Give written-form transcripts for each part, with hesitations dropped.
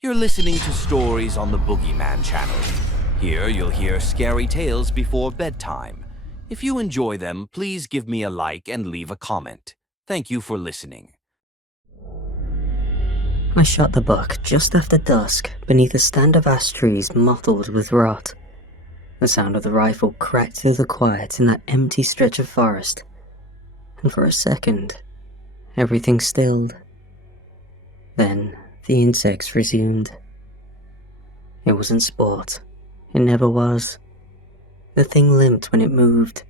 You're listening to Stories on the Boogeyman channel. Here you'll hear scary tales before bedtime. If you enjoy them, please give me a like and leave a comment. Thank you for listening. I shut the book just after dusk beneath a stand of ash trees mottled with rot. The sound of the rifle cracked through the quiet in that empty stretch of forest, and for a second, everything stilled. Then the insects resumed. It wasn't sport. It never was. The thing limped when it moved,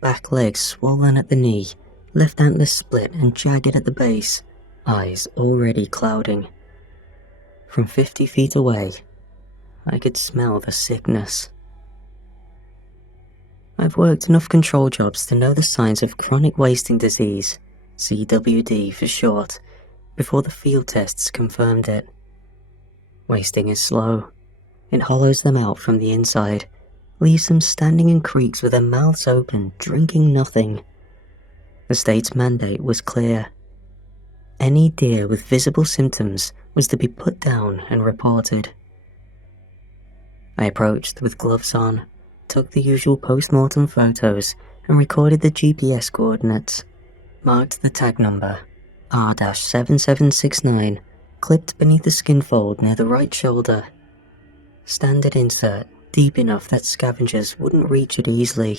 back legs swollen at the knee, left antler split and jagged at the base, eyes already clouding. From 50 feet away, I could smell the sickness. I've worked enough control jobs to know the signs of chronic wasting disease, CWD for short, before the field tests confirmed it. Wasting is slow. It hollows them out from the inside, leaves them standing in creeks with their mouths open, drinking nothing. The state's mandate was clear. Any deer with visible symptoms was to be put down and reported. I approached with gloves on, took the usual post-mortem photos, and recorded the GPS coordinates. Marked the tag number, R-7769, clipped beneath the skin fold near the right shoulder. Standard insert, deep enough that scavengers wouldn't reach it easily.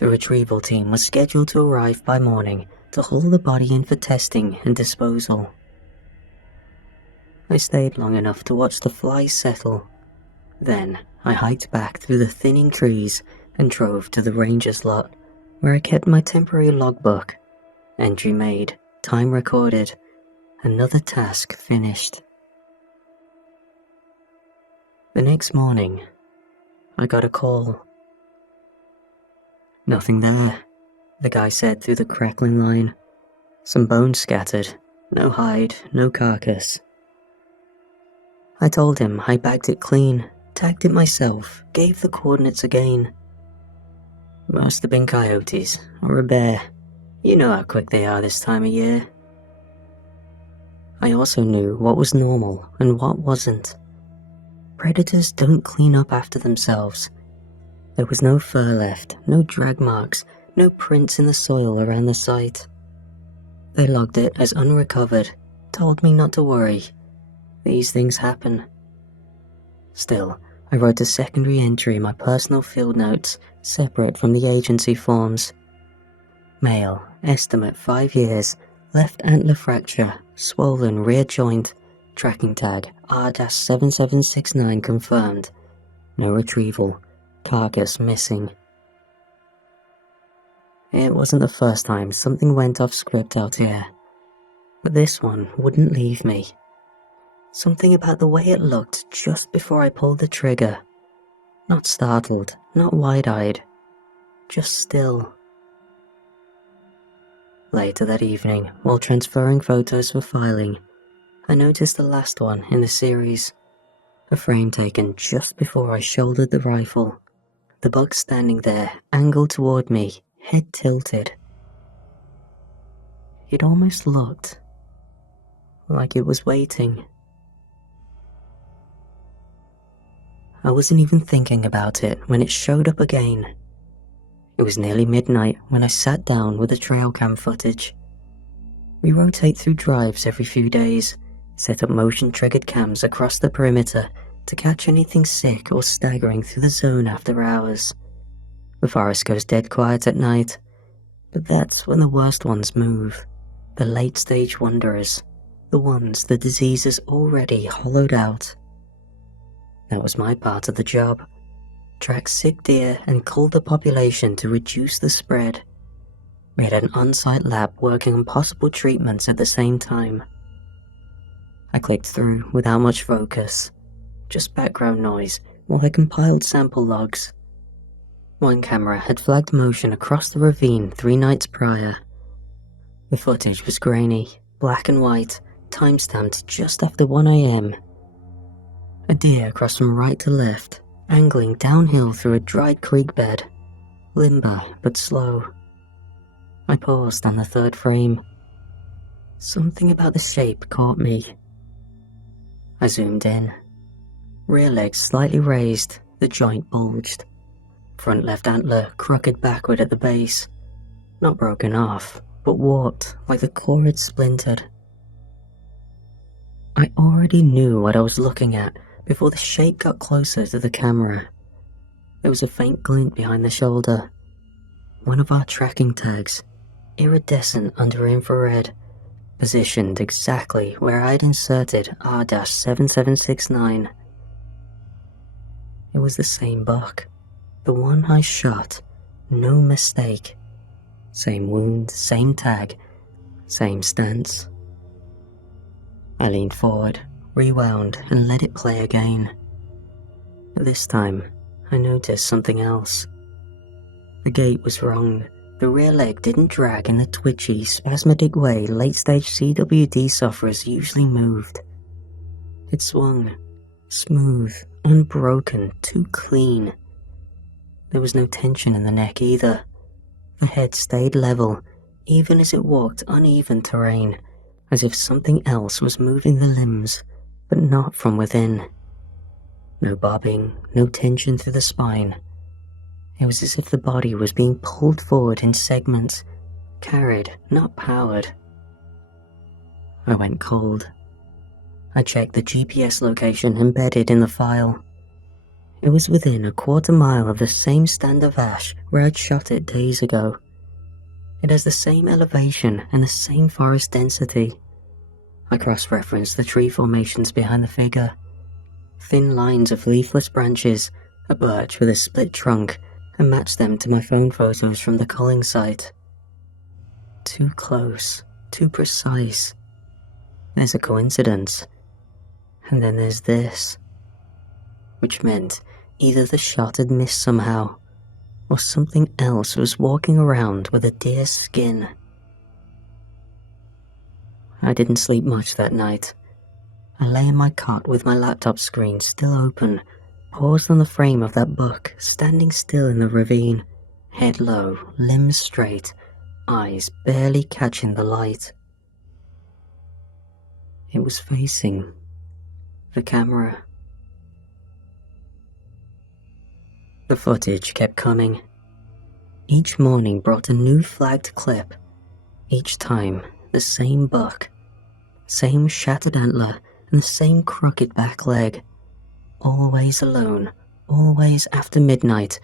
The retrieval team was scheduled to arrive by morning to haul the body in for testing and disposal. I stayed long enough to watch the flies settle. Then I hiked back through the thinning trees and drove to the ranger's lot, where I kept my temporary logbook. Entry made, time recorded, another task finished. The next morning, I got a call. "Nothing there," the guy said through the crackling line. "Some bones scattered, no hide, no carcass." I told him I bagged it clean, tagged it myself, gave the coordinates again. Must have been coyotes, or a bear. You know how quick they are this time of year. I also knew what was normal and what wasn't. Predators don't clean up after themselves. There was no fur left, no drag marks, no prints in the soil around the site. They logged it as unrecovered, told me not to worry. These things happen. Still, I wrote a secondary entry in my personal field notes, separate from the agency forms. Male, estimate 5 years, left antler fracture, swollen rear joint, tracking tag R-7769 confirmed. No retrieval, carcass missing. It wasn't the first time something went off script out here, but this one wouldn't leave me. Something about the way it looked just before I pulled the trigger. Not startled, not wide-eyed, just still. Later that evening, while transferring photos for filing, I noticed the last one in the series. A frame taken just before I shouldered the rifle. The buck standing there, angled toward me, head tilted. It almost looked like it was waiting. I wasn't even thinking about it when it showed up again. It was nearly midnight when I sat down with the trail cam footage. We rotate through drives every few days, set up motion-triggered cams across the perimeter to catch anything sick or staggering through the zone after hours. The forest goes dead quiet at night, but that's when the worst ones move. The late-stage wanderers, the ones the disease has already hollowed out. That was my part of the job. Track sick deer and cull the population to reduce the spread. We had an on-site lab working on possible treatments at the same time. I clicked through without much focus, just background noise while I compiled sample logs. One camera had flagged motion across the ravine 3 nights prior. The footage was grainy, black and white, time-stamped just after 1 AM. A deer crossed from right to left, angling downhill through a dried creek bed, limber but slow. I paused on the 3rd frame. Something about the shape caught me. I zoomed in. Rear legs slightly raised, the joint bulged. Front left antler crooked backward at the base. Not broken off, but warped like the core had splintered. I already knew what I was looking at before the shape got closer to the camera. There was a faint glint behind the shoulder. One of our tracking tags, iridescent under infrared, positioned exactly where I'd inserted R-7769. It was the same buck, the one I shot, no mistake. Same wound, same tag, same stance. I leaned forward, rewound, and let it play again. This time, I noticed something else. The gait was wrong. The rear leg didn't drag in the twitchy, spasmodic way late-stage CWD sufferers usually moved. It swung, smooth, unbroken, too clean. There was no tension in the neck either. The head stayed level, even as it walked uneven terrain, as if something else was moving the limbs, but not from within. No bobbing, no tension through the spine. It was as if the body was being pulled forward in segments, carried, not powered. I went cold. I checked the GPS location embedded in the file. It was within a quarter mile of the same stand of ash where I'd shot it days ago. It has the same elevation and the same forest density. I cross-referenced the tree formations behind the figure. Thin lines of leafless branches, a birch with a split trunk, and matched them to my phone photos from the culling site. Too close, too precise. There's a coincidence. And then there's this. Which meant either the shot had missed somehow, or something else was walking around with a deer's skin. I didn't sleep much that night. I lay in my cot with my laptop screen still open, paused on the frame of that buck, standing still in the ravine, head low, limbs straight, eyes barely catching the light. It was facing the camera. The footage kept coming. Each morning brought a new flagged clip. Each time, the same buck, same shattered antler, and the same crooked back leg. Always alone, always after midnight,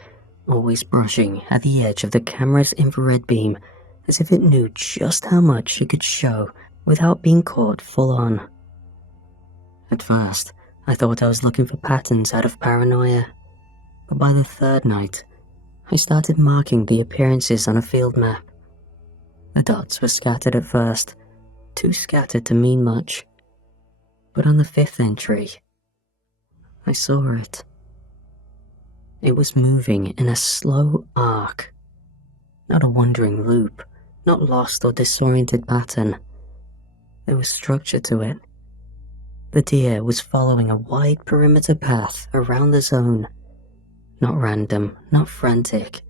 always brushing at the edge of the camera's infrared beam, as if it knew just how much it could show without being caught full on. At first, I thought I was looking for patterns out of paranoia, but by the third night, I started marking the appearances on a field map. The dots were scattered at first, too scattered to mean much, but on the fifth entry, I saw it. It was moving in a slow arc, not a wandering loop, not lost or disoriented pattern. There was structure to it. The deer was following a wide perimeter path around the zone, not random, not frantic,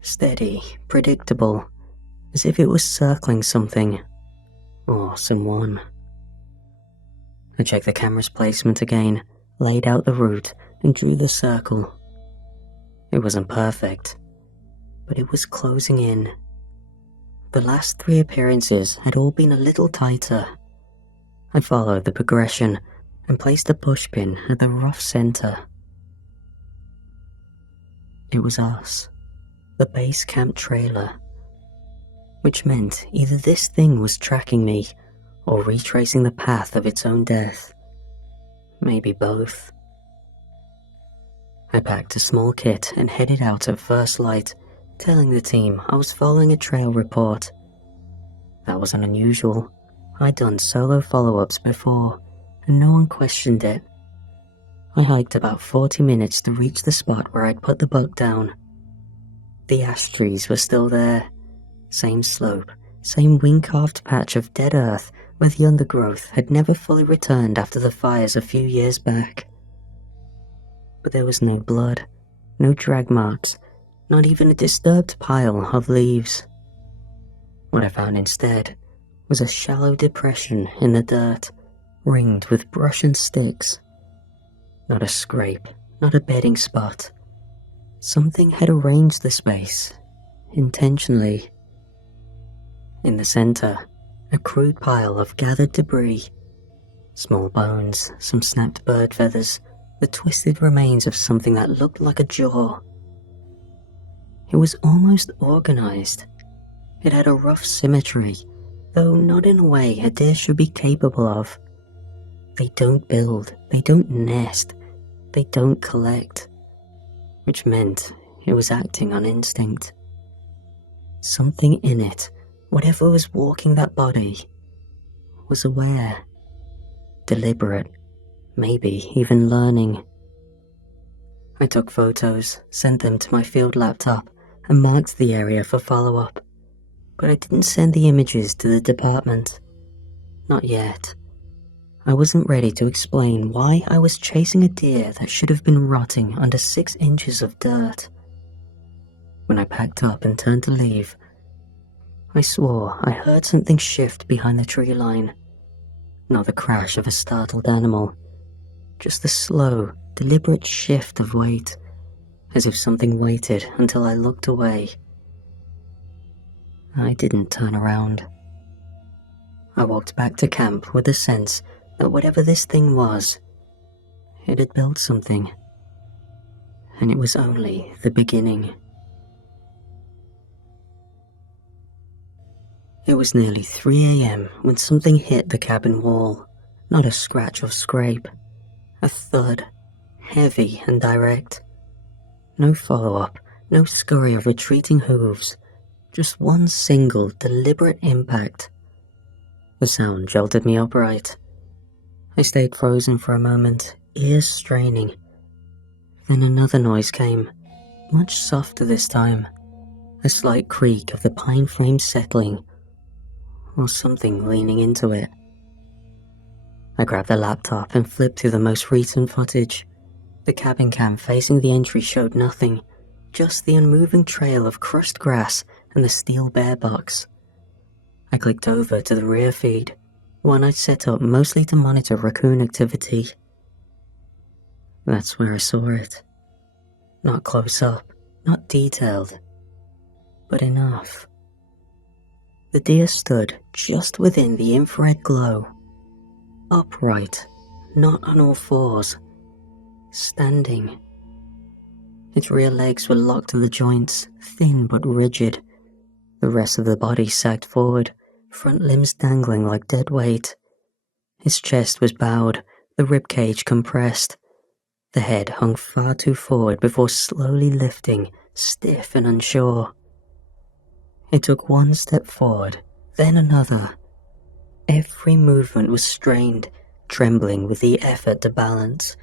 steady, predictable, as if it was circling something, or someone. I checked the camera's placement again, laid out the route, and drew the circle. It wasn't perfect, but it was closing in. The last 3 appearances had all been a little tighter. I followed the progression and placed a pushpin at the rough center. It was us, the base camp trailer, which meant either this thing was tracking me or retracing the path of its own death. Maybe both. I packed a small kit and headed out at first light, telling the team I was following a trail report. That wasn't unusual. I'd done solo follow-ups before, and no one questioned it. I hiked about 40 minutes to reach the spot where I'd put the buck down. The ash trees were still there. Same slope, same wind-carved patch of dead earth where the undergrowth had never fully returned after the fires a few years back. But there was no blood, no drag marks, not even a disturbed pile of leaves. What I found instead was a shallow depression in the dirt, ringed with brush and sticks. Not a scrape, not a bedding spot. Something had arranged the space, intentionally. In the center, a crude pile of gathered debris. Small bones, some snapped bird feathers, the twisted remains of something that looked like a jaw. It was almost organized. It had a rough symmetry, though not in a way a deer should be capable of. They don't build, they don't nest, they don't collect, which meant it was acting on instinct. Something in it, whatever was walking that body, was aware, deliberate, maybe even learning. I took photos, sent them to my field laptop, and marked the area for follow-up, but I didn't send the images to the department. Not yet. I wasn't ready to explain why I was chasing a deer that should have been rotting under 6 inches of dirt. When I packed up and turned to leave, I swore I heard something shift behind the tree line. Not the crash of a startled animal, just the slow, deliberate shift of weight, as if something waited until I looked away. I didn't turn around. I walked back to camp with the sense that whatever this thing was, it had built something, and it was only the beginning. It was nearly 3 a.m. when something hit the cabin wall, not a scratch or scrape, a thud, heavy and direct. No follow-up, no scurry of retreating hooves, just one single, deliberate impact. The sound jolted me upright. I stayed frozen for a moment, ears straining. Then another noise came, much softer this time, a slight creak of the pine frame settling, or something leaning into it. I grabbed the laptop and flipped through the most recent footage. The cabin cam facing the entry showed nothing, just the unmoving trail of crushed grass and the steel bear box. I clicked over to the rear feed, one I'd set up mostly to monitor raccoon activity. That's where I saw it. Not close up, not detailed, but enough. The deer stood just within the infrared glow, upright, not on all fours, standing. Its rear legs were locked to the joints, thin but rigid. The rest of the body sagged forward, front limbs dangling like dead weight. His chest was bowed, the ribcage compressed. The head hung far too forward before slowly lifting, stiff and unsure. It took one step forward, then another. Every movement was strained, trembling with the effort to balance.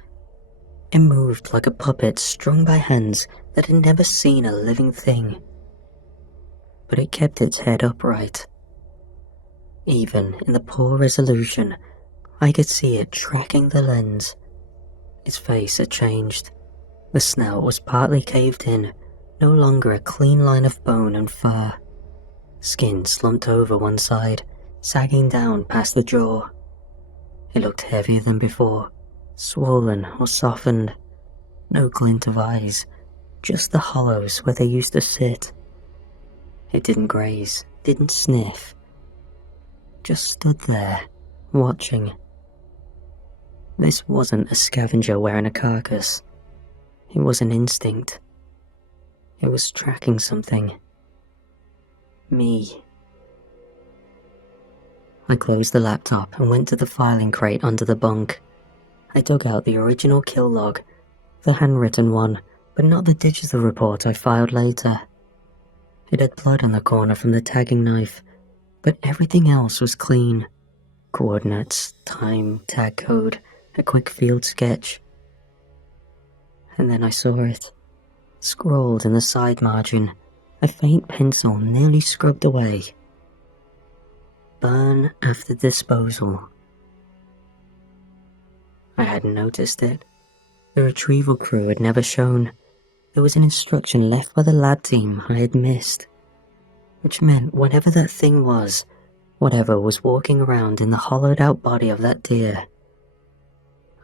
It moved like a puppet strung by hands that had never seen a living thing. But it kept its head upright. Even in the poor resolution, I could see it tracking the lens. Its face had changed. The snout was partly caved in, no longer a clean line of bone and fur. Skin slumped over one side, sagging down past the jaw. It looked heavier than before, swollen or softened. No glint of eyes, just the hollows where they used to sit. It didn't graze, didn't sniff. Just stood there, watching. This wasn't a scavenger wearing a carcass. It was an instinct. It was tracking something. Me. I closed the laptop and went to the filing crate under the bunk. I dug out the original kill log, the handwritten one, but not the digital report I filed later. It had blood on the corner from the tagging knife, but everything else was clean. Coordinates, time, tag code, a quick field sketch. And then I saw it, scrawled in the side margin, a faint pencil nearly scrubbed away. Burn after disposal. I hadn't noticed it. The retrieval crew had never shown. There was an instruction left by the lab team I had missed, which meant whatever that thing was, whatever was walking around in the hollowed out body of that deer,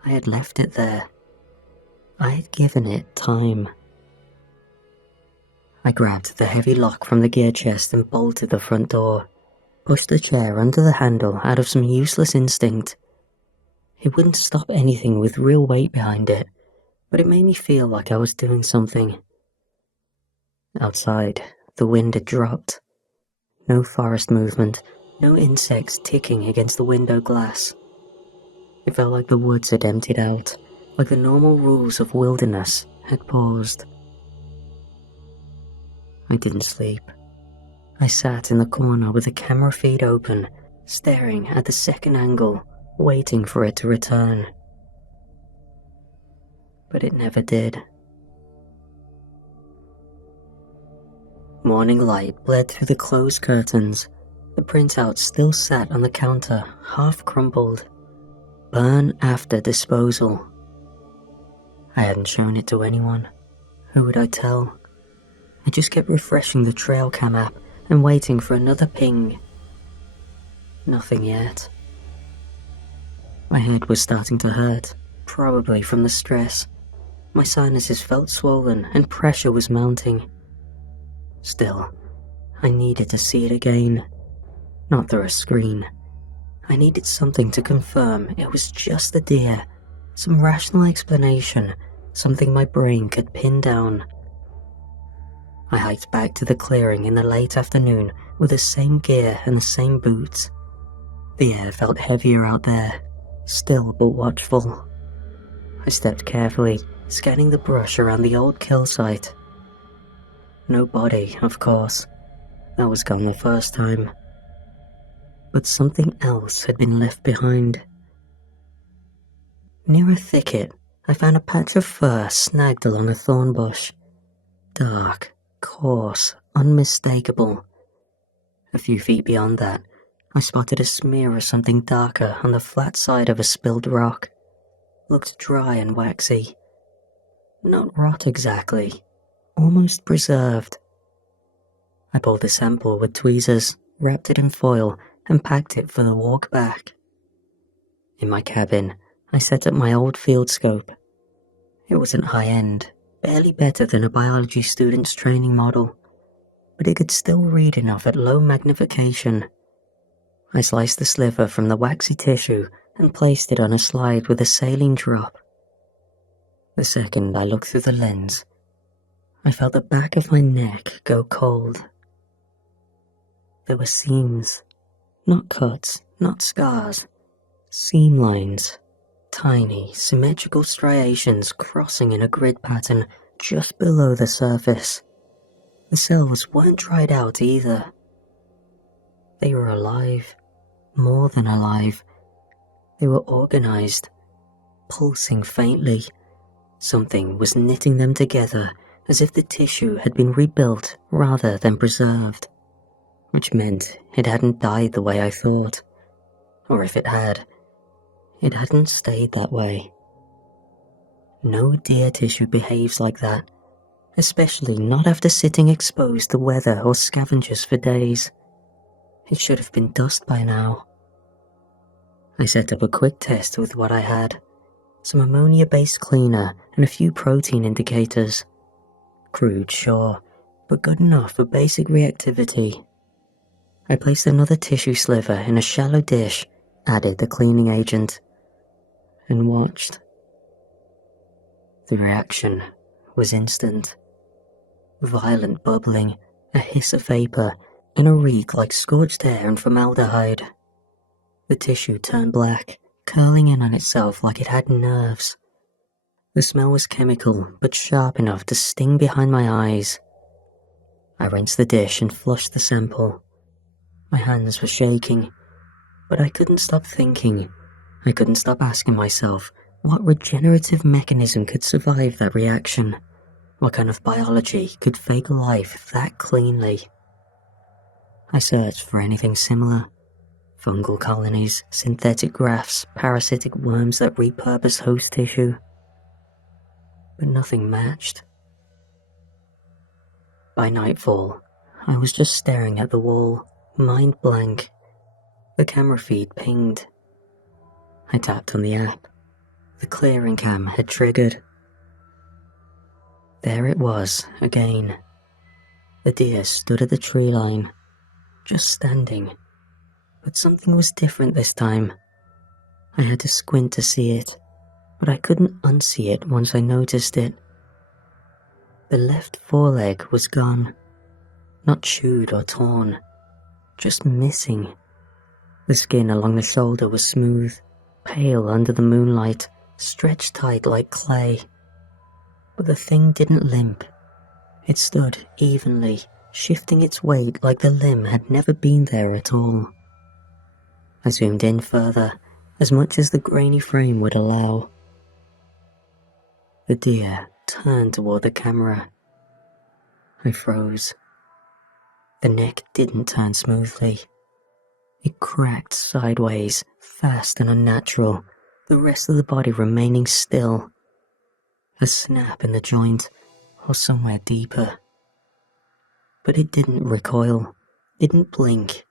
I had left it there. I had given it time. I grabbed the heavy lock from the gear chest and bolted the front door, pushed the chair under the handle out of some useless instinct. It wouldn't stop anything with real weight behind it, but it made me feel like I was doing something. Outside, the wind had dropped. No forest movement, no insects ticking against the window glass. It felt like the woods had emptied out, like the normal rules of wilderness had paused. I didn't sleep. I sat in the corner with the camera feed open, staring at the second angle, waiting for it to return. But it never did. Morning light bled through the closed curtains. The printout still sat on the counter, half crumpled. Burn after disposal. I hadn't shown it to anyone. Who would I tell? I just kept refreshing the trail cam app and waiting for another ping. Nothing yet. My head was starting to hurt, probably from the stress. My sinuses felt swollen and pressure was mounting. Still, I needed to see it again. Not through a screen. I needed something to confirm it was just a deer. Some rational explanation, something my brain could pin down. I hiked back to the clearing in the late afternoon with the same gear and the same boots. The air felt heavier out there, still but watchful. I stepped carefully, scanning the brush around the old kill site. No body, of course. That was gone the first time. But something else had been left behind. Near a thicket, I found a patch of fur snagged along a thorn bush. Dark, coarse, unmistakable. A few feet beyond that, I spotted a smear of something darker on the flat side of a spilled rock. Looked dry and waxy. Not rot exactly, almost preserved. I pulled the sample with tweezers, wrapped it in foil, and packed it for the walk back. In my cabin, I set up my old field scope. It wasn't high-end, barely better than a biology student's training model, but it could still read enough at low magnification. I sliced the sliver from the waxy tissue and placed it on a slide with a saline drop. The second I looked through the lens, I felt the back of my neck go cold. There were seams, not cuts, not scars, seam lines, tiny, symmetrical striations crossing in a grid pattern just below the surface. The cells weren't dried out either. They were alive, more than alive. They were organized, pulsing faintly. Something was knitting them together as if the tissue had been rebuilt rather than preserved. Which meant it hadn't died the way I thought. Or if it had, it hadn't stayed that way. No deer tissue behaves like that, especially not after sitting exposed to weather or scavengers for days. It should have been dust by now. I set up a quick test with what I had. Some ammonia-based cleaner and a few protein indicators. Crude, sure, but good enough for basic reactivity. I placed another tissue sliver in a shallow dish, added the cleaning agent, and watched. The reaction was instant. Violent bubbling, a hiss of vapor, and a reek like scorched air and formaldehyde. The tissue turned black, curling in on itself like it had nerves. The smell was chemical, but sharp enough to sting behind my eyes. I rinsed the dish and flushed the sample. My hands were shaking, but I couldn't stop thinking. I couldn't stop asking myself what regenerative mechanism could survive that reaction. What kind of biology could fake life that cleanly? I searched for anything similar. Fungal colonies, synthetic grafts, parasitic worms that repurpose host tissue. But nothing matched. By nightfall, I was just staring at the wall, mind blank. The camera feed pinged. I tapped on the app. The clearing cam had triggered. There it was, again. The deer stood at the tree line, just standing. But something was different this time. I had to squint to see it, but I couldn't unsee it once I noticed it. The left foreleg was gone. Not chewed or torn, just missing. The skin along the shoulder was smooth, pale under the moonlight, stretched tight like clay. But the thing didn't limp. It stood evenly, shifting its weight like the limb had never been there at all. I zoomed in further, as much as the grainy frame would allow. The deer turned toward the camera. I froze. The neck didn't turn smoothly. It cracked sideways, fast and unnatural, the rest of the body remaining still. A snap in the joint, or somewhere deeper. But it didn't recoil, didn't blink.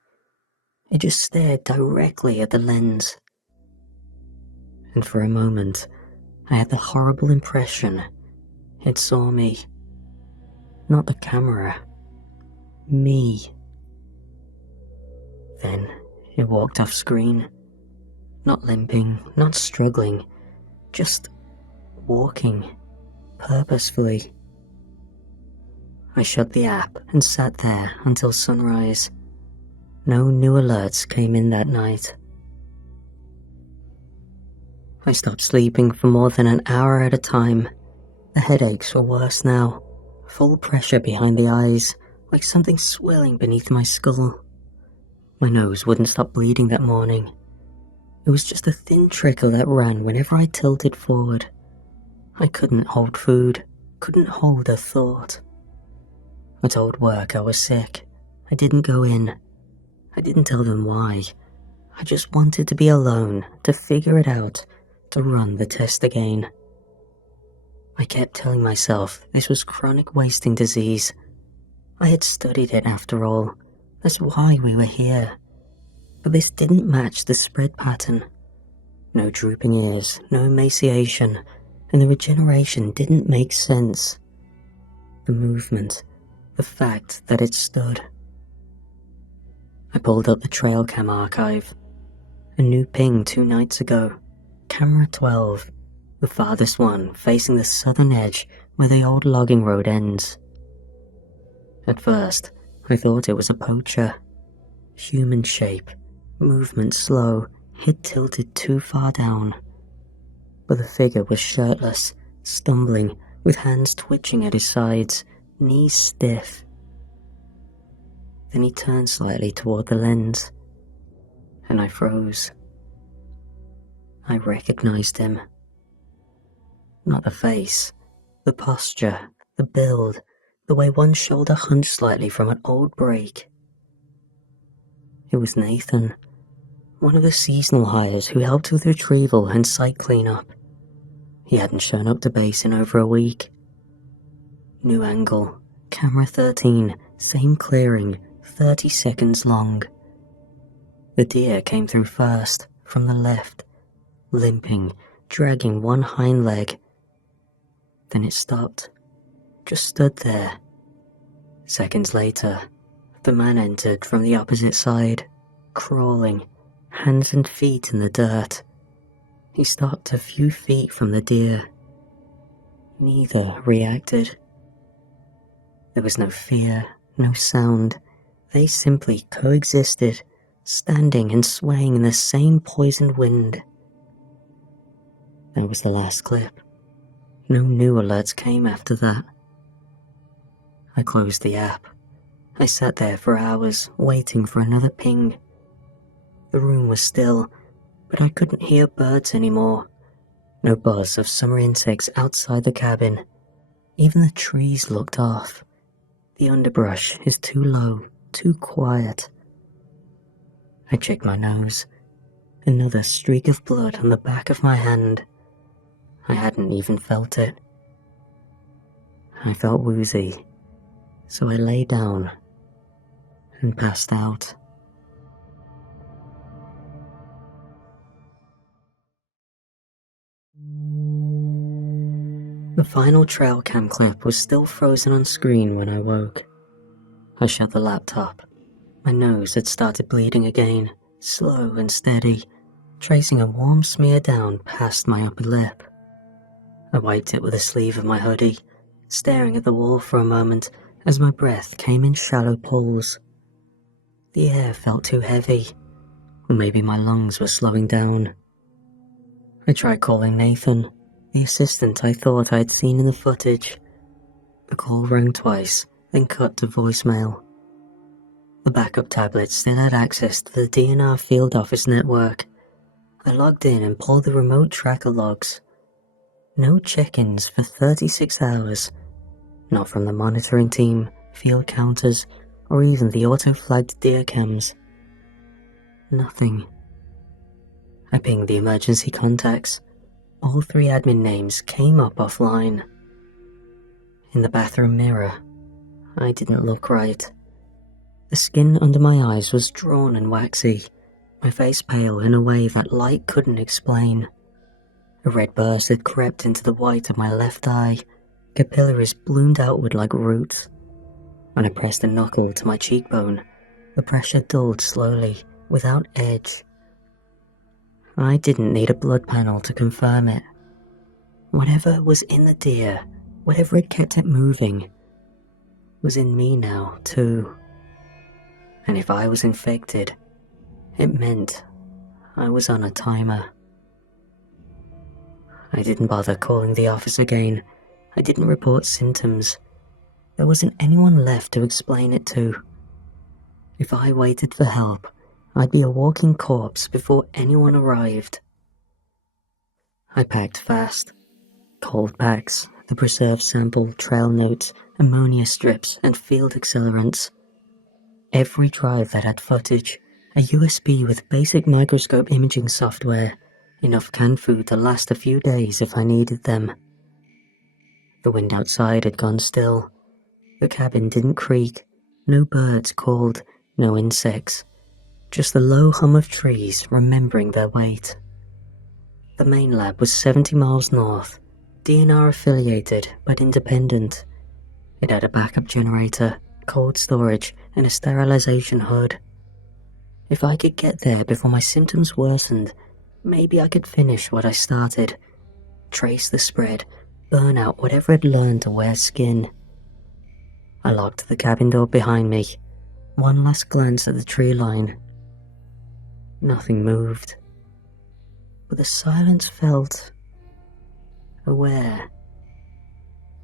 It just stared directly at the lens. And for a moment, I had the horrible impression it saw me. Not the camera. Me. Then it walked off screen. Not limping, not struggling, just walking, purposefully. I shut the app and sat there until sunrise. No new alerts came in that night. I stopped sleeping for more than an hour at a time. The headaches were worse now, full pressure behind the eyes, like something swelling beneath my skull. My nose wouldn't stop bleeding that morning. It was just a thin trickle that ran whenever I tilted forward. I couldn't hold food, couldn't hold a thought. I told work I was sick. I didn't go in. I didn't tell them why. I just wanted to be alone, to figure it out, to run the test again. I kept telling myself this was chronic wasting disease. I had studied it after all. That's why we were here. But this didn't match the spread pattern. No drooping ears, no emaciation, and the regeneration didn't make sense. The movement, the fact that it stood. I pulled up the trail cam archive. A new ping 2 nights ago. Camera 12, the farthest one facing the southern edge where the old logging road ends. At first, I thought it was a poacher. Human shape, movement slow, head tilted too far down. But the figure was shirtless, stumbling, with hands twitching at his sides, knees stiff. Then he turned slightly toward the lens, and I froze. I recognized him. Not the face, the posture, the build, the way one shoulder hunched slightly from an old break. It was Nathan, one of the seasonal hires who helped with retrieval and site cleanup. He hadn't shown up to base in over a week. New angle, camera 13, same clearing, 30 seconds long. The deer came through first, from the left, limping, dragging one hind leg. Then it stopped, just stood there. Seconds later, the man entered from the opposite side, crawling, hands and feet in the dirt. He stopped a few feet from the deer. Neither reacted. There was no fear, no sound. They simply coexisted, standing and swaying in the same poisoned wind. That was the last clip. No new alerts came after that. I closed the app. I sat there for hours, waiting for another ping. The room was still, but I couldn't hear birds anymore. No buzz of summer insects outside the cabin. Even the trees looked off. The underbrush is too low, too quiet. I checked my nose. Another streak of blood on the back of my hand. I hadn't even felt it. I felt woozy, so I lay down and passed out. The final trail cam clip was still frozen on screen when I woke. I shut the laptop. My nose had started bleeding again, slow and steady, tracing a warm smear down past my upper lip. I wiped it with a sleeve of my hoodie, staring at the wall for a moment as my breath came in shallow pulls. The air felt too heavy, or maybe my lungs were slowing down. I tried calling Nathan, the assistant I thought I had seen in the footage. The call rang twice, then cut to voicemail. The backup tablet still had access to the DNR field office network. I logged in and pulled the remote tracker logs. No check-ins for 36 hours. Not from the monitoring team, field counters, or even the auto-flagged deer cams. Nothing. I pinged the emergency contacts. All 3 admin names came up offline. In the bathroom mirror, I didn't look right. The skin under my eyes was drawn and waxy, my face pale in a way that light couldn't explain. A red burst had crept into the white of my left eye, capillaries bloomed outward like roots. When I pressed a knuckle to my cheekbone, the pressure dulled slowly, without edge. I didn't need a blood panel to confirm it. Whatever was in the deer, whatever had kept it moving, was in me now, too. And if I was infected, it meant I was on a timer. I didn't bother calling the office again. I didn't report symptoms. There wasn't anyone left to explain it to. If I waited for help, I'd be a walking corpse before anyone arrived. I packed fast. Cold packs, the preserved sample, trail notes, ammonia strips, and field accelerants. Every drive that had footage, a USB with basic microscope imaging software, enough canned food to last a few days if I needed them. The wind outside had gone still. The cabin didn't creak, no birds called, no insects. Just the low hum of trees remembering their weight. The main lab was 70 miles north, DNR affiliated but independent. It had a backup generator, cold storage, and a sterilization hood. If I could get there before my symptoms worsened, maybe I could finish what I started. Trace the spread, burn out whatever I'd learned to wear skin. I locked the cabin door behind me. One last glance at the tree line. Nothing moved. But the silence felt aware.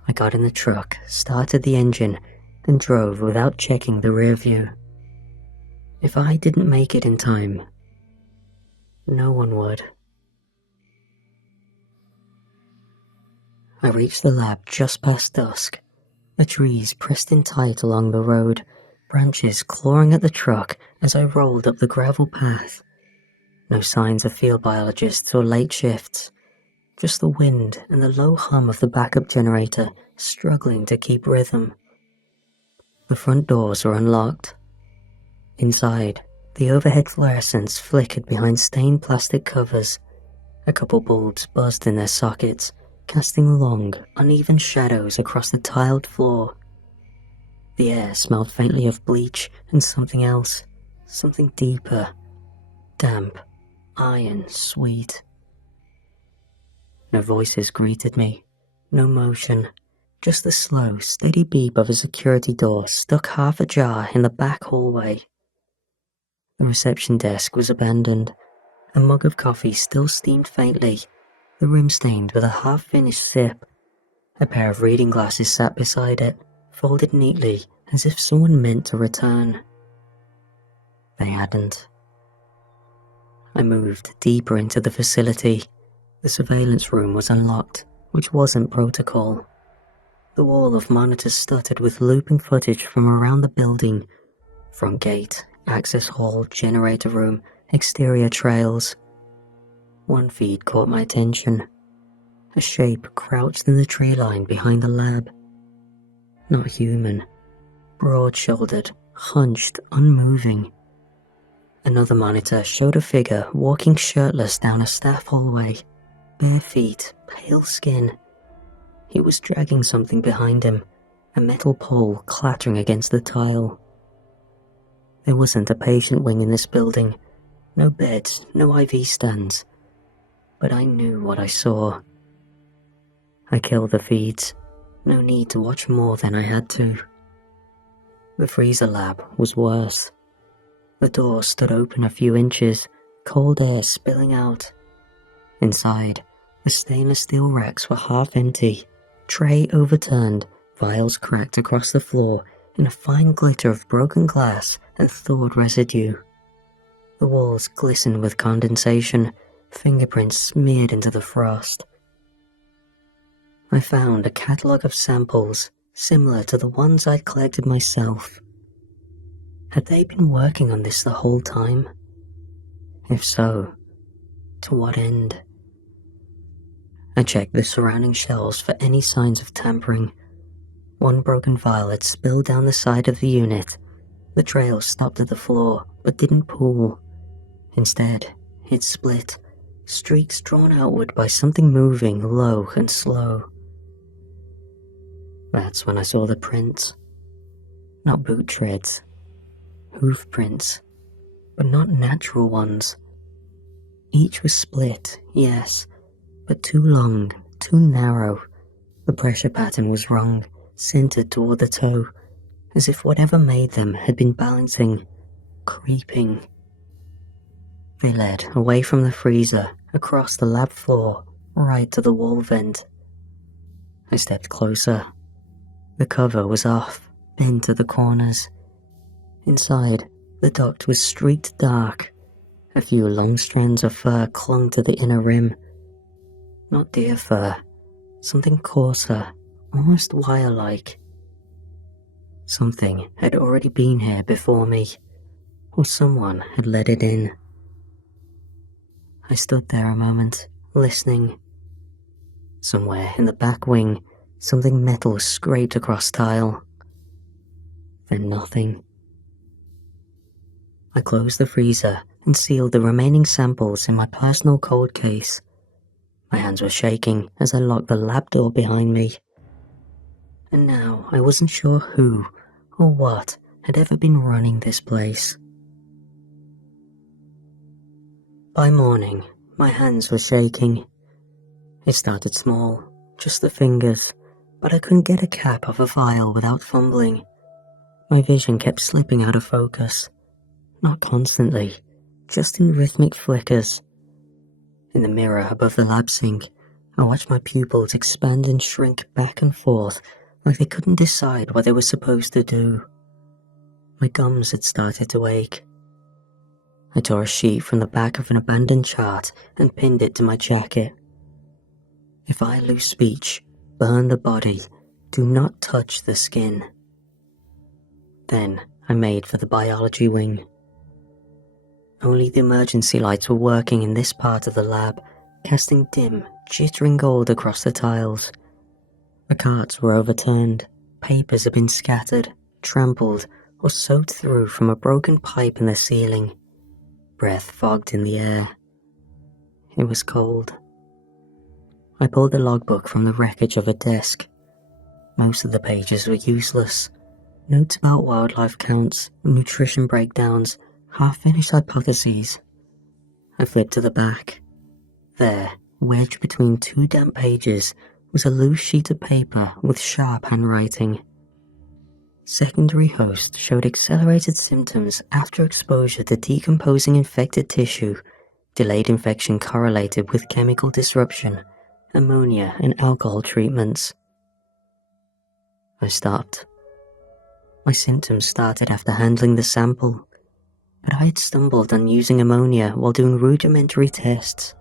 I got in the truck, started the engine, and drove without checking the rear view. If I didn't make it in time, no one would. I reached the lab just past dusk. The trees pressed in tight along the road, branches clawing at the truck as I rolled up the gravel path. No signs of field biologists or late shifts, just the wind and the low hum of the backup generator struggling to keep rhythm. The front doors were unlocked. Inside, the overhead fluorescents flickered behind stained plastic covers. A couple bulbs buzzed in their sockets, casting long, uneven shadows across the tiled floor. The air smelled faintly of bleach and something else, something deeper, damp, iron, sweet. No voices greeted me, no motion, just the slow, steady beep of a security door stuck half ajar in the back hallway. The reception desk was abandoned. A mug of coffee still steamed faintly, the rim stained with a half-finished sip. A pair of reading glasses sat beside it, folded neatly as if someone meant to return. They hadn't. I moved deeper into the facility. The surveillance room was unlocked, which wasn't protocol. The wall of monitors stuttered with looping footage from around the building. Front gate, access hall, generator room, exterior trails. One feed caught my attention. A shape crouched in the tree line behind the lab. Not human. Broad-shouldered, hunched, unmoving. Another monitor showed a figure walking shirtless down a staff hallway. Bare feet, pale skin. he was dragging something behind him, a metal pole clattering against the tile. There wasn't a patient wing in this building, no beds, no IV stands, but I knew what I saw. I killed the feeds, no need to watch more than I had to. The freezer lab was worse. The door stood open a few inches, cold air spilling out. Inside, the stainless steel racks were half empty, tray overturned, vials cracked across the floor in a fine glitter of broken glass and thawed residue. The walls glistened with condensation, fingerprints smeared into the frost. I found a catalogue of samples similar to the ones I'd collected myself. Had they been working on this the whole time? If so, to what end? I checked the surrounding shelves for any signs of tampering. One broken vial had spilled down the side of the unit. The trail stopped at the floor, but didn't pool. Instead, it split, streaks drawn outward by something moving low and slow. That's when I saw the prints. Not boot treads. Hoof prints, but not natural ones. Each was split, yes, but too long, too narrow. The pressure pattern was wrong, centered toward the toe, as if whatever made them had been balancing, creeping. They led away from the freezer, across the lab floor, right to the wall vent. I stepped closer. The cover was off, bent to the corners. Inside, the duct was streaked dark. A few long strands of fur clung to the inner rim. Not deer fur, something coarser, almost wire-like. Something had already been here before me, or someone had let it in. I stood there a moment, listening. Somewhere in the back wing, something metal scraped across tile. Then nothing. I closed the freezer and sealed the remaining samples in my personal cold case. My hands were shaking as I locked the lab door behind me. And now I wasn't sure who or what had ever been running this place. By morning, my hands were shaking. It started small, just the fingers, but I couldn't get a cap off a vial without fumbling. My vision kept slipping out of focus. Not constantly, just in rhythmic flickers. In the mirror above the lab sink, I watched my pupils expand and shrink back and forth like they couldn't decide what they were supposed to do. My gums had started to ache. I tore a sheet from the back of an abandoned chart and pinned it to my jacket. If I lose speech, burn the body, do not touch the skin. Then I made for the biology wing. Only the emergency lights were working in this part of the lab, casting dim, jittering gold across the tiles. The carts were overturned, papers had been scattered, trampled, or soaked through from a broken pipe in the ceiling. Breath fogged in the air. It was cold. I pulled the logbook from the wreckage of a desk. Most of the pages were useless. Notes about wildlife counts, nutrition breakdowns, half-finished hypotheses. I flipped to the back. There, wedged between two damp pages, was a loose sheet of paper with sharp handwriting. Secondary host showed accelerated symptoms after exposure to decomposing infected tissue. Delayed infection correlated with chemical disruption, ammonia and alcohol treatments. I stopped. My symptoms started after handling the sample, but I had stumbled on using ammonia while doing rudimentary tests.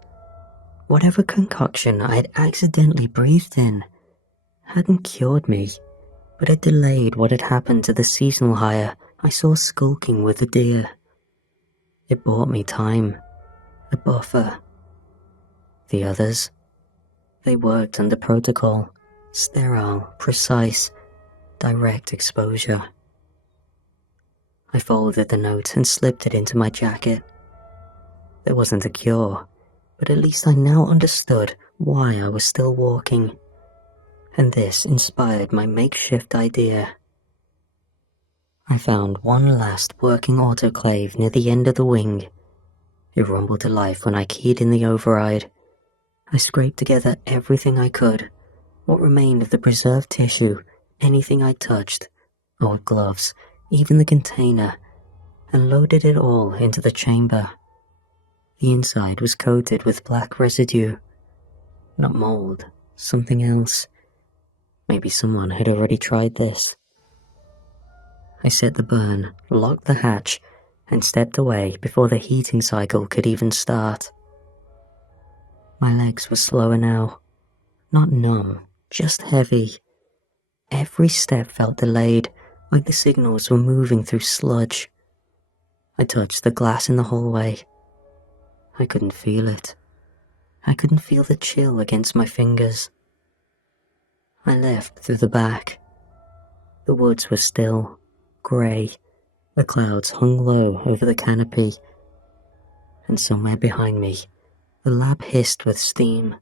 Whatever concoction I had accidentally breathed in hadn't cured me, but it delayed what had happened to the seasonal hire I saw skulking with the deer. It bought me time, a buffer. The others, they worked under protocol, sterile, precise, direct exposure. I folded the note and slipped it into my jacket. There wasn't a cure, but at least I now understood why I was still walking. and this inspired my makeshift idea. I found one last working autoclave near the end of the wing. It rumbled to life when I keyed in the override. I scraped together everything I could, what remained of the preserved tissue, anything I touched, old gloves, even the container, and loaded it all into the chamber. The inside was coated with black residue. Not mold, something else. Maybe someone had already tried this. I set the burn, locked the hatch, and stepped away before the heating cycle could even start. My legs were slower now. Not numb, just heavy. Every step felt delayed, like the signals were moving through sludge. I touched the glass in the hallway. I couldn't feel it. I couldn't feel the chill against my fingers. I left through the back. The woods were still, grey. The clouds hung low over the canopy. And somewhere behind me, the lab hissed with steam.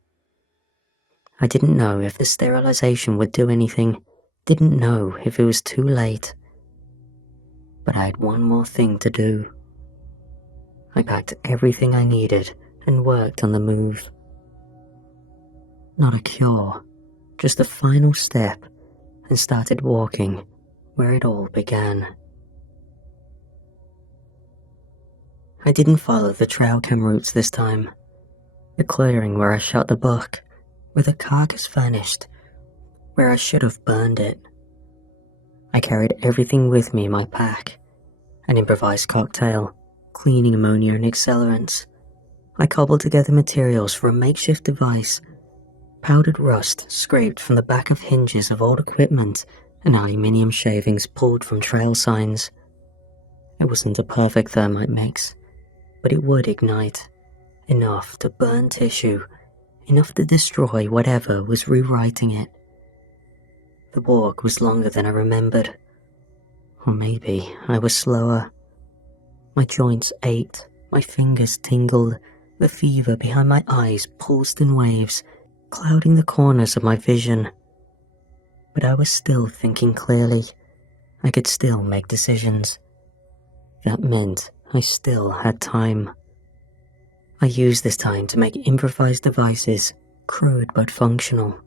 I didn't know if the sterilization would do anything, didn't know if it was too late. But I had one more thing to do. I packed everything I needed and worked on the move. Not a cure, just the final step, and started walking where it all began. I didn't follow the trail cam routes this time. The clearing where I shot the buck, where the carcass vanished, where I should have burned it. I carried everything with me in my pack. An improvised cocktail, cleaning ammonia and accelerants. I cobbled together materials for a makeshift device. Powdered rust scraped from the back of hinges of old equipment and aluminium shavings pulled from trail signs. It wasn't a perfect thermite mix, but it would ignite. Enough to burn tissue, enough to destroy whatever was rewriting it. The walk was longer than I remembered. Or maybe I was slower. My joints ached, my fingers tingled, the fever behind my eyes pulsed in waves, clouding the corners of my vision. But I was still thinking clearly. I could still make decisions. That meant I still had time. I used this time to make improvised devices, crude but functional.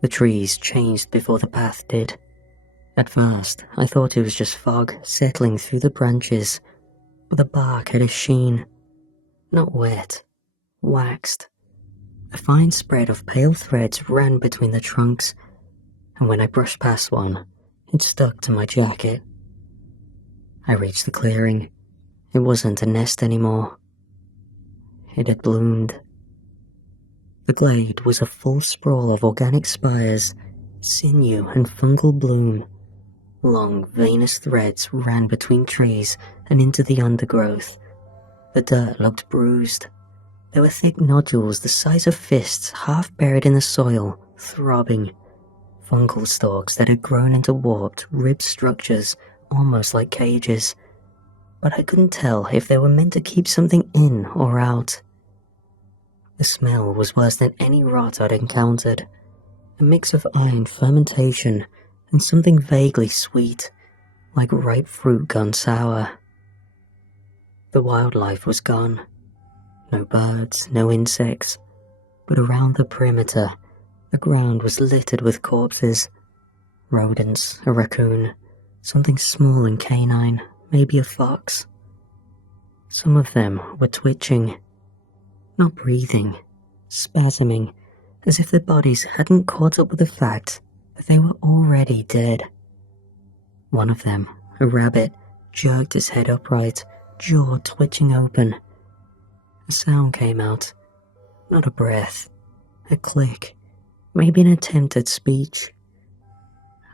The trees changed before the path did. At first, I thought it was just fog settling through the branches, but the bark had a sheen. Not wet, waxed. A fine spread of pale threads ran between the trunks, and when I brushed past one, it stuck to my jacket. I reached the clearing. It wasn't a nest anymore. It had bloomed. The glade was a full sprawl of organic spires, sinew and fungal bloom. Long, veinous threads ran between trees and into the undergrowth. The dirt looked bruised. There were thick nodules the size of fists half buried in the soil, throbbing. Fungal stalks that had grown into warped, ribbed structures, almost like cages. But I couldn't tell if they were meant to keep something in or out. The smell was worse than any rot I'd encountered. A mix of iron fermentation and something vaguely sweet, like ripe fruit gone sour. The wildlife was gone. No birds, no insects, but around the perimeter, the ground was littered with corpses. Rodents, a raccoon, something small and canine, maybe a fox. Some of them were twitching, not breathing, spasming, as if their bodies hadn't caught up with the fact that they were already dead. One of them, a rabbit, jerked his head upright, jaw twitching open. A sound came out, not a breath, a click, maybe an attempt at speech.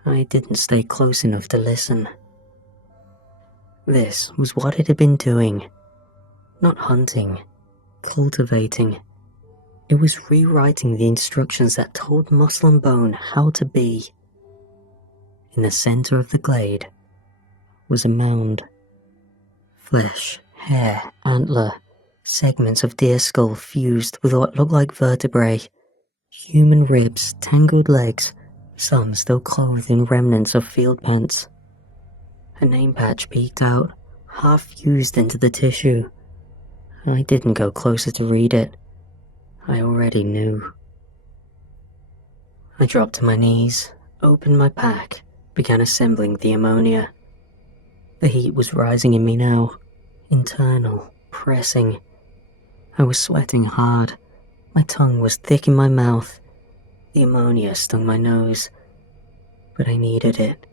I didn't stay close enough to listen. This was what it had been doing. Not hunting, cultivating. It was rewriting the instructions that told muscle and bone how to be. In the center of the glade was a mound. Flesh, hair, antler, segments of deer skull fused with what looked like vertebrae. Human ribs, tangled legs, some still clothed in remnants of field pants. A name patch peeked out, half fused into the tissue. I didn't go closer to read it. I already knew. I dropped to my knees, opened my pack, began assembling the ammonia. The heat was rising in me now, internal, pressing. I was sweating hard. My tongue was thick in my mouth. The ammonia stung my nose, but I needed it.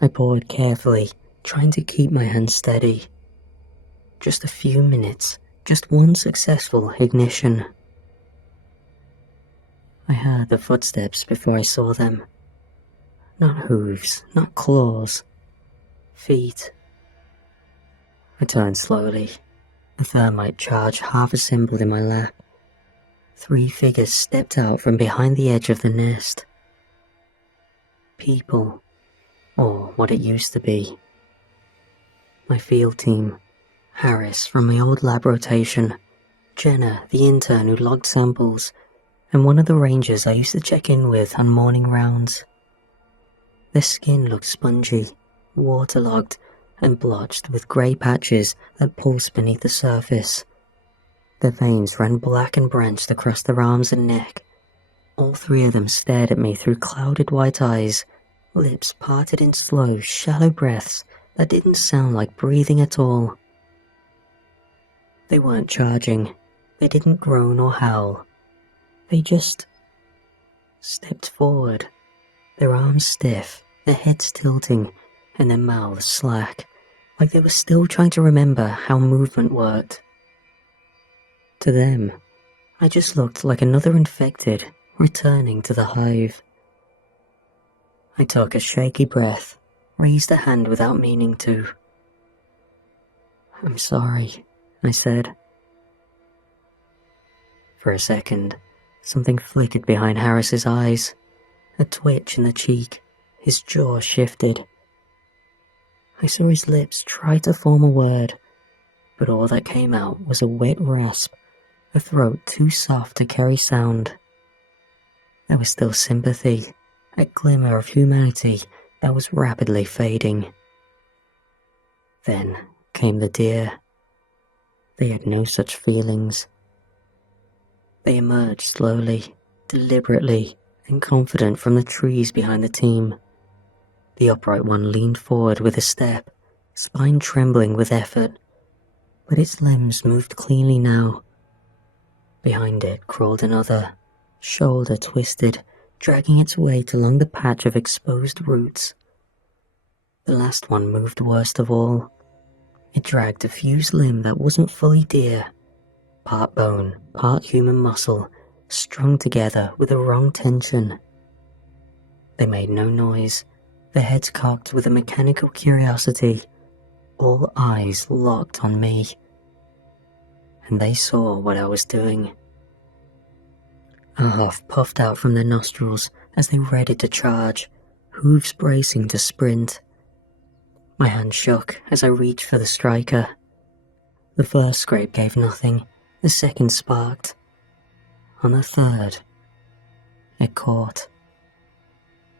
I poured carefully, trying to keep my hands steady. Just a few minutes, just one successful ignition. I heard the footsteps before I saw them. Not hooves, not claws. Feet. I turned slowly, a thermite charge half assembled in my lap. 3 figures stepped out from behind the edge of the nest. People, or what it used to be. My field team, Harris from my old lab rotation, Jenna, the intern who logged samples, and one of the rangers I used to check in with on morning rounds. Their skin looked spongy, waterlogged, and blotched with grey patches that pulsed beneath the surface. Their veins ran black and branched across their arms and neck. All 3 of them stared at me through clouded white eyes, lips parted in slow, shallow breaths that didn't sound like breathing at all. They weren't charging. They didn't groan or howl. They just stepped forward, their arms stiff, their heads tilting, and their mouths slack, like they were still trying to remember how movement worked. To them, I just looked like another infected returning to the hive. I took a shaky breath, raised a hand without meaning to. "I'm sorry," I said. For a second, something flickered behind Harris's eyes, a twitch in the cheek, his jaw shifted. I saw his lips try to form a word, but all that came out was a wet rasp, a throat too soft to carry sound. There was still sympathy, a glimmer of humanity that was rapidly fading. Then came the deer. They had no such feelings. They emerged slowly, deliberately, and confident from the trees behind the team. The upright one leaned forward with a step, spine trembling with effort, but its limbs moved cleanly now. Behind it crawled another, shoulder twisted, dragging its weight along the patch of exposed roots. The last one moved worst of all. It dragged a fused limb that wasn't fully deer, part bone, part human muscle, strung together with a wrong tension. They made no noise, their heads cocked with a mechanical curiosity, all eyes locked on me. And they saw what I was doing. A huff puffed out from their nostrils as they readied to charge, hooves bracing to sprint. My hand shook as I reached for the striker. The first scrape gave nothing, the second sparked. On the third, it caught.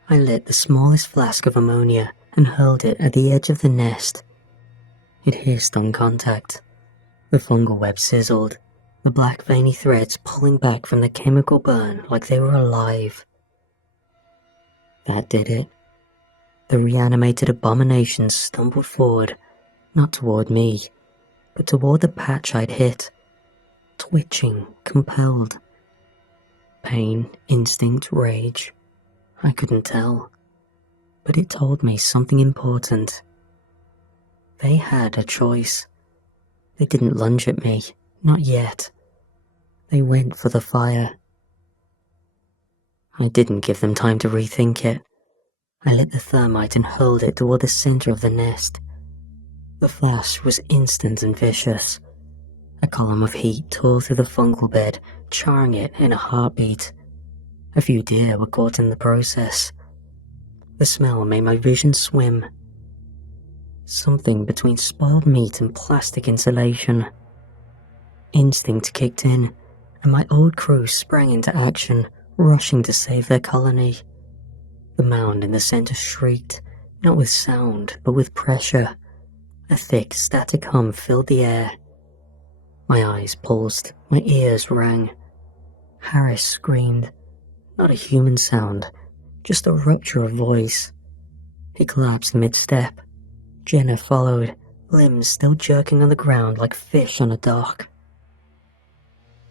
I lit the smallest flask of ammonia and hurled it at the edge of the nest. It hissed on contact. The fungal web sizzled, the black veiny threads pulling back from the chemical burn like they were alive. That did it. The reanimated abomination stumbled forward, not toward me, but toward the patch I'd hit, twitching, compelled. Pain, instinct, rage. I couldn't tell, but it told me something important. They had a choice. They didn't lunge at me, not yet. They went for the fire. I didn't give them time to rethink it. I lit the thermite and hurled it toward the center of the nest. The flash was instant and vicious. A column of heat tore through the fungal bed, charring it in a heartbeat. A few deer were caught in the process. The smell made my vision swim. Something between spoiled meat and plastic insulation. Instinct kicked in, and my old crew sprang into action, rushing to save their colony. The mound in the center shrieked, not with sound, but with pressure. A thick, static hum filled the air. My eyes pulsed, my ears rang. Harris screamed, not a human sound, just a rupture of voice. He collapsed mid-step. Jenna followed, limbs still jerking on the ground like fish on a dock.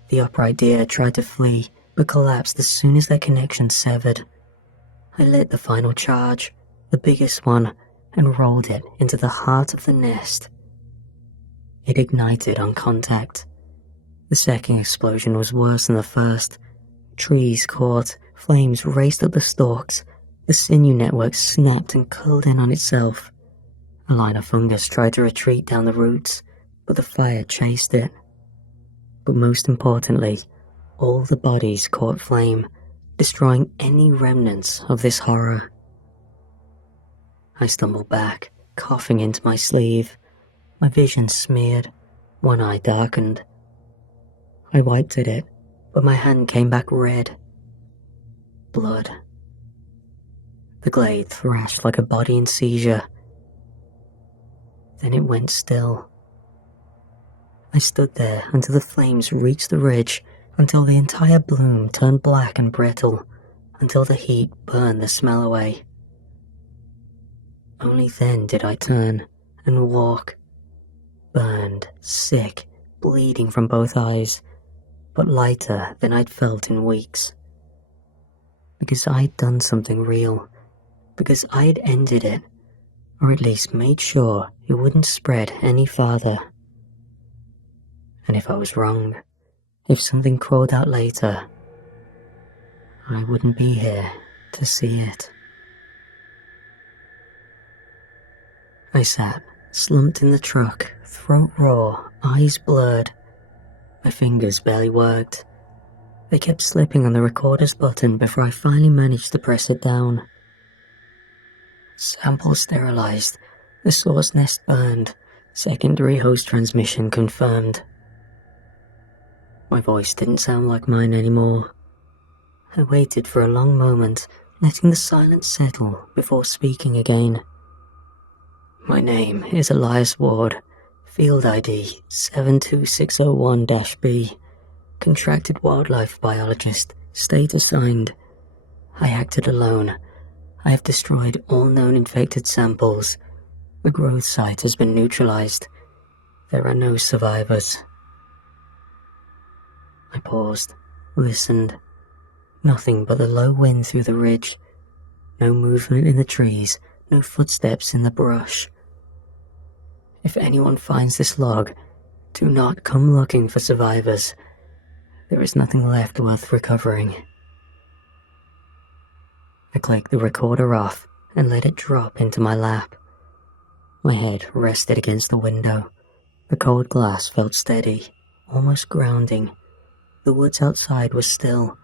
The upright deer tried to flee, but collapsed as soon as their connection severed. I lit the final charge, the biggest one, and rolled it into the heart of the nest. It ignited on contact. The second explosion was worse than the first. Trees caught, flames raced up the stalks, the sinew network snapped and curled in on itself. A line of fungus tried to retreat down the roots, but the fire chased it. But most importantly, all the bodies caught flame, destroying any remnants of this horror. I stumbled back, coughing into my sleeve. My vision smeared, one eye darkened. I wiped at it, but my hand came back red. Blood. The glade thrashed like a body in seizure. Then it went still. I stood there until the flames reached the ridge, until the entire bloom turned black and brittle, until the heat burned the smell away. Only then did I turn and walk. Burned, sick, bleeding from both eyes, but lighter than I'd felt in weeks. Because I'd done something real. Because I'd ended it, or at least made sure it wouldn't spread any farther. And if I was wrong, if something crawled out later, I wouldn't be here to see it. I sat, slumped in the truck, throat raw, eyes blurred. My fingers barely worked. They kept slipping on the recorder's button before I finally managed to press it down. Sample sterilized, the source nest burned, secondary host transmission confirmed. My voice didn't sound like mine anymore. I waited for a long moment, letting the silence settle before speaking again. My name is Elias Ward, Field ID 72601-B, contracted wildlife biologist, state assigned. I acted alone. I have destroyed all known infected samples. The growth site has been neutralized. There are no survivors. I paused, listened. Nothing but the low wind through the ridge. No movement in the trees, no footsteps in the brush. If anyone finds this log, do not come looking for survivors. There is nothing left worth recovering. I clicked the recorder off and let it drop into my lap. My head rested against the window. The cold glass felt steady, almost grounding. The woods outside was still,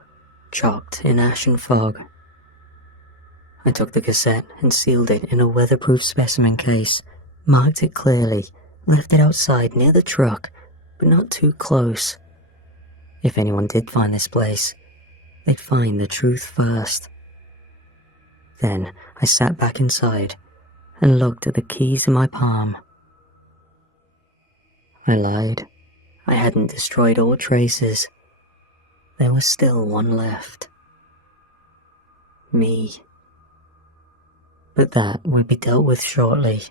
chocked in ashen fog. I took the cassette and sealed it in a weatherproof specimen case, marked it clearly, left it outside near the truck, but not too close. If anyone did find this place, they'd find the truth first. Then I sat back inside and looked at the keys in my palm. I lied. I hadn't destroyed all traces. There was still one left. Me. But that would be dealt with shortly.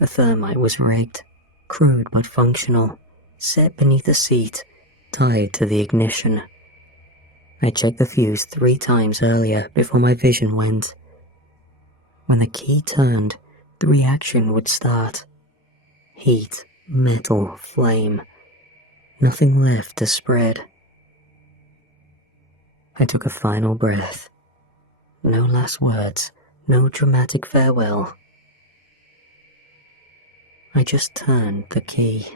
The thermite was rigged, crude but functional, set beneath a seat, tied to the ignition. I checked the fuse 3 times earlier before my vision went. When the key turned, the reaction would start. Heat, metal, flame. Nothing left to spread. I took a final breath. No last words, no dramatic farewell. I just turned the key.